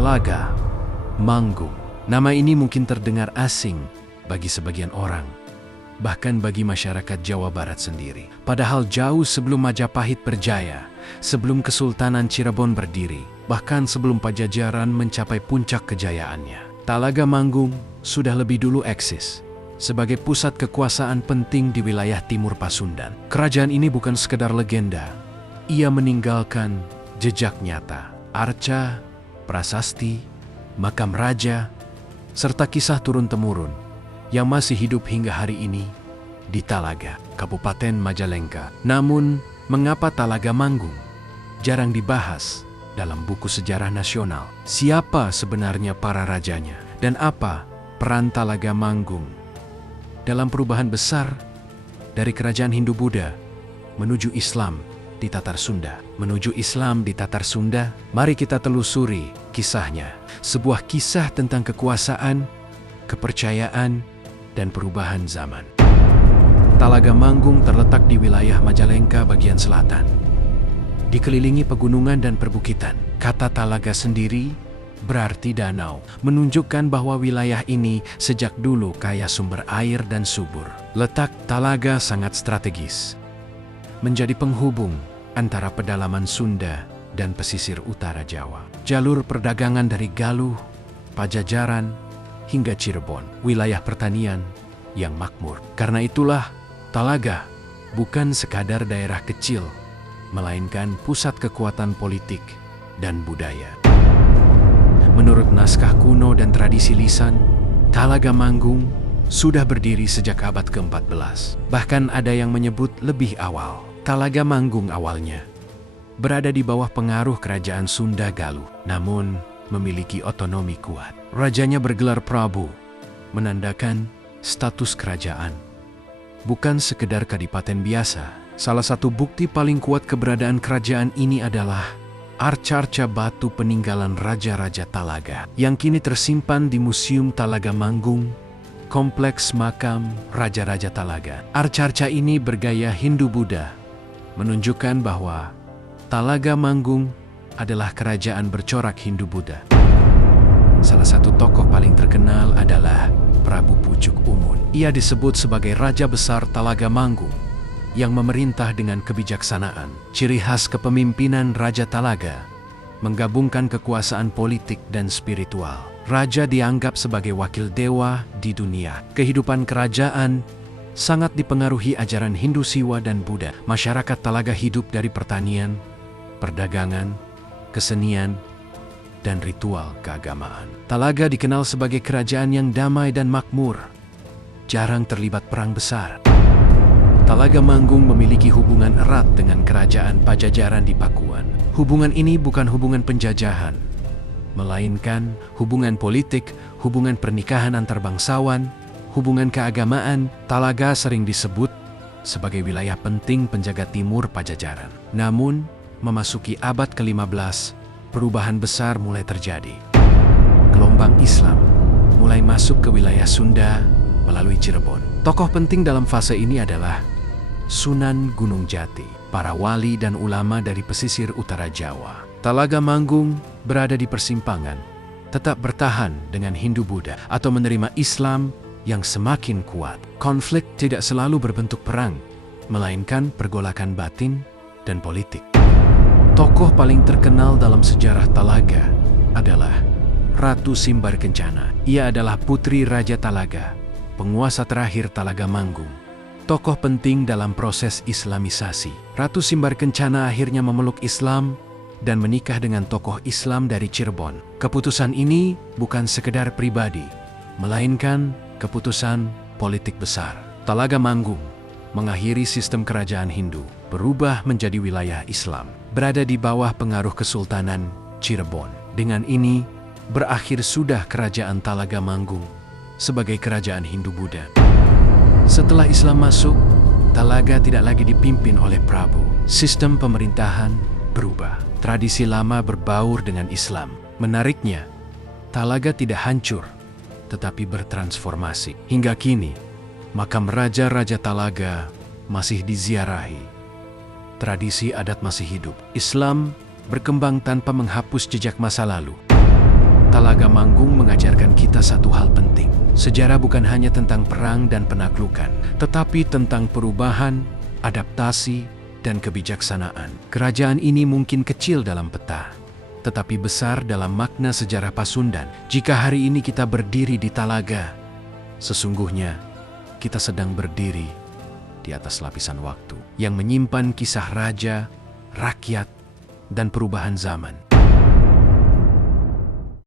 Talaga Manggung. Nama ini mungkin terdengar asing bagi sebagian orang, bahkan bagi masyarakat Jawa Barat sendiri. Padahal jauh sebelum Majapahit berjaya, sebelum Kesultanan Cirebon berdiri, bahkan sebelum Pajajaran mencapai puncak kejayaannya, Talaga Manggung sudah lebih dulu eksis sebagai pusat kekuasaan penting di wilayah timur Pasundan. Kerajaan ini bukan sekedar legenda, ia meninggalkan jejak nyata, arca, prasasti, makam raja, serta kisah turun-temurun yang masih hidup hingga hari ini di Talaga, Kabupaten Majalengka. Namun, mengapa Talaga Manggung jarang dibahas dalam buku sejarah nasional? Siapa sebenarnya para rajanya? Dan apa peran Talaga Manggung dalam perubahan besar dari kerajaan Hindu-Buddha menuju Islam di Tatar Sunda? Menuju Islam di Tatar Sunda, mari kita telusuri kisahnya. Sebuah kisah tentang kekuasaan, kepercayaan, dan perubahan zaman. Talaga Manggung terletak di wilayah Majalengka bagian selatan, dikelilingi pegunungan dan perbukitan. Kata Talaga sendiri berarti danau, menunjukkan bahwa wilayah ini sejak dulu kaya sumber air dan subur. Letak Talaga sangat strategis, menjadi penghubung antara pedalaman Sunda dan pesisir utara Jawa. Jalur perdagangan dari Galuh, Pajajaran, hingga Cirebon, wilayah pertanian yang makmur. Karena itulah, Talaga bukan sekadar daerah kecil, melainkan pusat kekuatan politik dan budaya. Menurut naskah kuno dan tradisi lisan, Talaga Manggung sudah berdiri sejak abad ke-14. Bahkan ada yang menyebut lebih awal. Talaga Manggung awalnya berada di bawah pengaruh kerajaan Sunda Galuh, namun memiliki otonomi kuat. Rajanya bergelar Prabu, menandakan status kerajaan, bukan sekedar kadipaten biasa. Salah satu bukti paling kuat keberadaan kerajaan ini adalah arca-arca batu peninggalan Raja-Raja Talaga yang kini tersimpan di Museum Talaga Manggung, Kompleks Makam Raja-Raja Talaga. Arca-arca ini bergaya Hindu-Buddha, menunjukkan bahwa Talaga Manggung adalah kerajaan bercorak Hindu-Buddha. Salah satu tokoh paling terkenal adalah Prabu Pucuk Umun. Ia disebut sebagai Raja Besar Talaga Manggung yang memerintah dengan kebijaksanaan. Ciri khas kepemimpinan Raja Talaga menggabungkan kekuasaan politik dan spiritual. Raja dianggap sebagai wakil dewa di dunia. Kehidupan kerajaan sangat dipengaruhi ajaran Hindu Siwa dan Buddha. Masyarakat Talaga hidup dari pertanian, perdagangan, kesenian, dan ritual keagamaan. Talaga dikenal sebagai kerajaan yang damai dan makmur, jarang terlibat perang besar. Talaga Manggung memiliki hubungan erat dengan kerajaan Pajajaran di Pakuan. Hubungan ini bukan hubungan penjajahan, melainkan hubungan politik, hubungan pernikahan antar bangsawan, hubungan keagamaan. Talaga sering disebut sebagai wilayah penting penjaga timur Pajajaran. Namun, memasuki abad ke-15, perubahan besar mulai terjadi. Gelombang Islam mulai masuk ke wilayah Sunda melalui Cirebon. Tokoh penting dalam fase ini adalah Sunan Gunung Jati, para wali dan ulama dari pesisir utara Jawa. Talaga Manggung berada di persimpangan, tetap bertahan dengan Hindu-Buddha atau menerima Islam yang semakin kuat. Konflik tidak selalu berbentuk perang, melainkan pergolakan batin dan politik. Tokoh paling terkenal dalam sejarah Talaga adalah Ratu Simbar Kencana. Ia adalah putri Raja Talaga, penguasa terakhir Talaga Manggung. Tokoh penting dalam proses Islamisasi. Ratu Simbar Kencana akhirnya memeluk Islam dan menikah dengan tokoh Islam dari Cirebon. Keputusan ini bukan sekedar pribadi, melainkan keputusan politik besar. Talaga Manggung mengakhiri sistem kerajaan Hindu, berubah menjadi wilayah Islam, berada di bawah pengaruh Kesultanan Cirebon. Dengan ini, berakhir sudah kerajaan Talaga Manggung sebagai kerajaan Hindu-Buddha. Setelah Islam masuk, Talaga tidak lagi dipimpin oleh Prabu. Sistem pemerintahan berubah. Tradisi lama berbaur dengan Islam. Menariknya, Talaga tidak hancur, tetapi bertransformasi. Hingga kini, makam Raja-Raja Talaga masih diziarahi. Tradisi adat masih hidup. Islam berkembang tanpa menghapus jejak masa lalu. Talaga Manggung mengajarkan kita satu hal penting. Sejarah bukan hanya tentang perang dan penaklukan, tetapi tentang perubahan, adaptasi, dan kebijaksanaan. Kerajaan ini mungkin kecil dalam peta, tetapi besar dalam makna sejarah Pasundan. Jika hari ini kita berdiri di Talaga, sesungguhnya kita sedang berdiri di atas lapisan waktu yang menyimpan kisah raja, rakyat, dan perubahan zaman.